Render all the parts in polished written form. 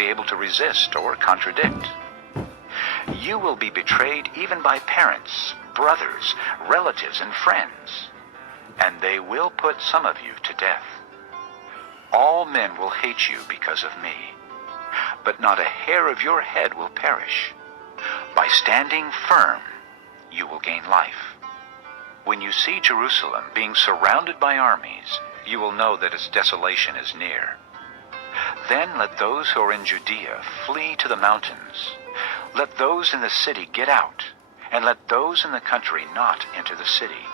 be able to resist or contradict. You will be betrayed even by parents, brothers, relatives, and friends, and they will put some of you to death. All men will hate you because of me, but not a hair of your head will perish. By standing firm, you will gain life. When you see Jerusalem being surrounded by armies, you will know that its desolation is near. Then let those who are in Judea flee to the mountains. Let those in the city get out, and let those in the country not enter the city.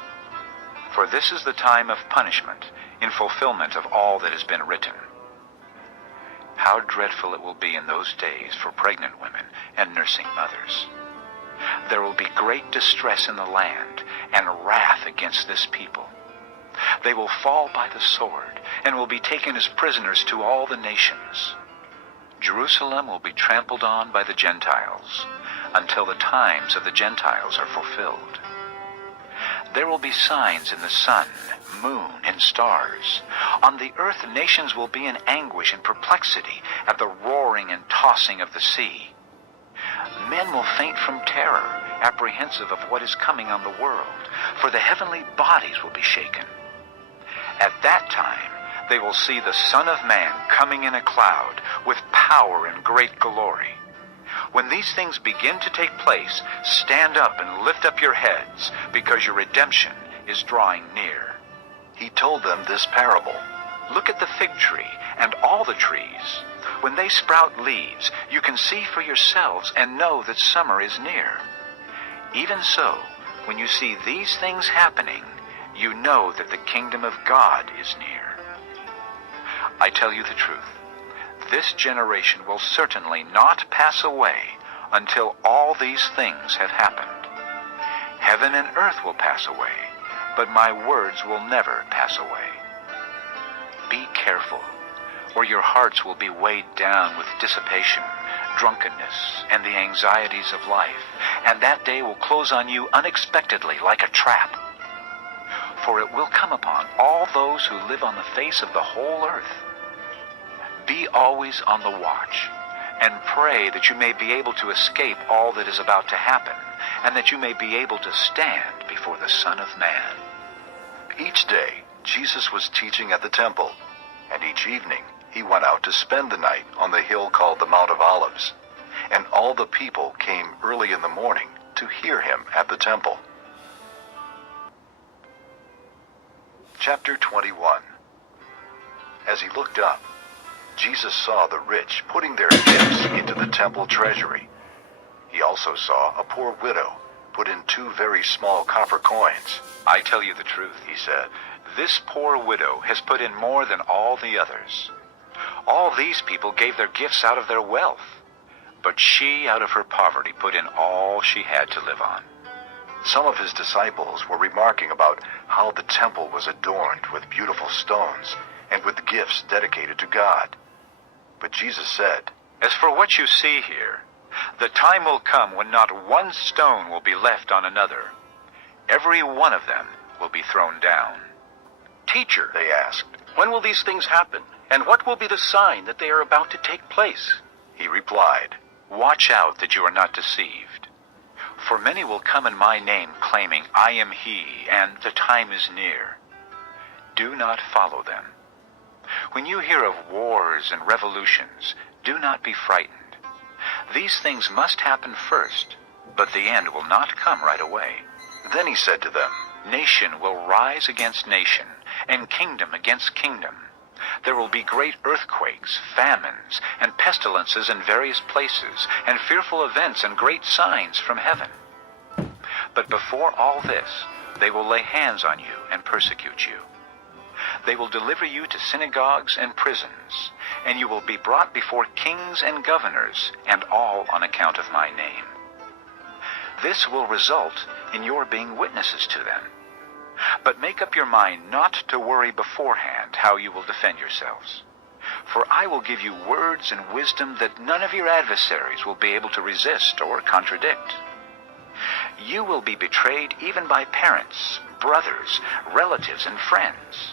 For this is the time of punishment, in fulfillment of all that has been written. How dreadful it will be in those days for pregnant women and nursing mothers. There will be great distress in the land, and wrath against this people. They will fall by the sword, and will be taken as prisoners to all the nations. Jerusalem will be trampled on by the Gentiles, until the times of the Gentiles are fulfilled. There will be signs in the sun, moon, and stars. On the earth nations will be in anguish and perplexity at the roaring and tossing of the sea. Men will faint from terror, apprehensive of what is coming on the world, for the heavenly bodies will be shaken. At that time they will see the Son of Man coming in a cloud with power and great glory. When these things begin to take place, stand up and lift up your heads, because your redemption is drawing near. He told them this parable. Look at the fig tree and all the trees. When they sprout leaves, you can see for yourselves and know that summer is near. Even so, when you see these things happening, you know that the kingdom of God is near. I tell you the truth. This generation will certainly not pass away until all these things have happened. Heaven and earth will pass away, but my words will never pass away. Be careful, or your hearts will be weighed down with dissipation, drunkenness, and the anxieties of life, and that day will close on you unexpectedly like a trap. For it will come upon all those who live on the face of the whole earth. Be always on the watch, and pray that you may be able to escape all that is about to happen, and that you may be able to stand before the Son of Man. Each day, Jesus was teaching at the temple, and each evening he went out to spend the night on the hill called the Mount of Olives, and all the people came early in the morning to hear him at the temple. Chapter 21. As he looked up, Jesus saw the rich putting their gifts into the temple treasury. He also saw a poor widow put in 2 very small copper coins. I tell you the truth, he said, this poor widow has put in more than all the others. All these people gave their gifts out of their wealth, but she out of her poverty put in all she had to live on. Some of his disciples were remarking about how the temple was adorned with beautiful stones and with gifts dedicated to God. But Jesus said, As for what you see here, the time will come when not one stone will be left on another. Every one of them will be thrown down. Teacher, they asked, when will these things happen? And what will be the sign that they are about to take place? He replied, Watch out that you are not deceived. For many will come in my name, claiming, I am he, and the time is near. Do not follow them. When you hear of wars and revolutions, do not be frightened. These things must happen first, but the end will not come right away. Then he said to them, Nation will rise against nation, and kingdom against kingdom. There will be great earthquakes, famines, and pestilences in various places, and fearful events and great signs from heaven. But before all this, they will lay hands on you and persecute you. They will deliver you to synagogues and prisons, and you will be brought before kings and governors, and all on account of my name. This will result in your being witnesses to them. But make up your mind not to worry beforehand how you will defend yourselves. For I will give you words and wisdom that none of your adversaries will be able to resist or contradict. You will be betrayed even by parents, brothers, relatives, and friends.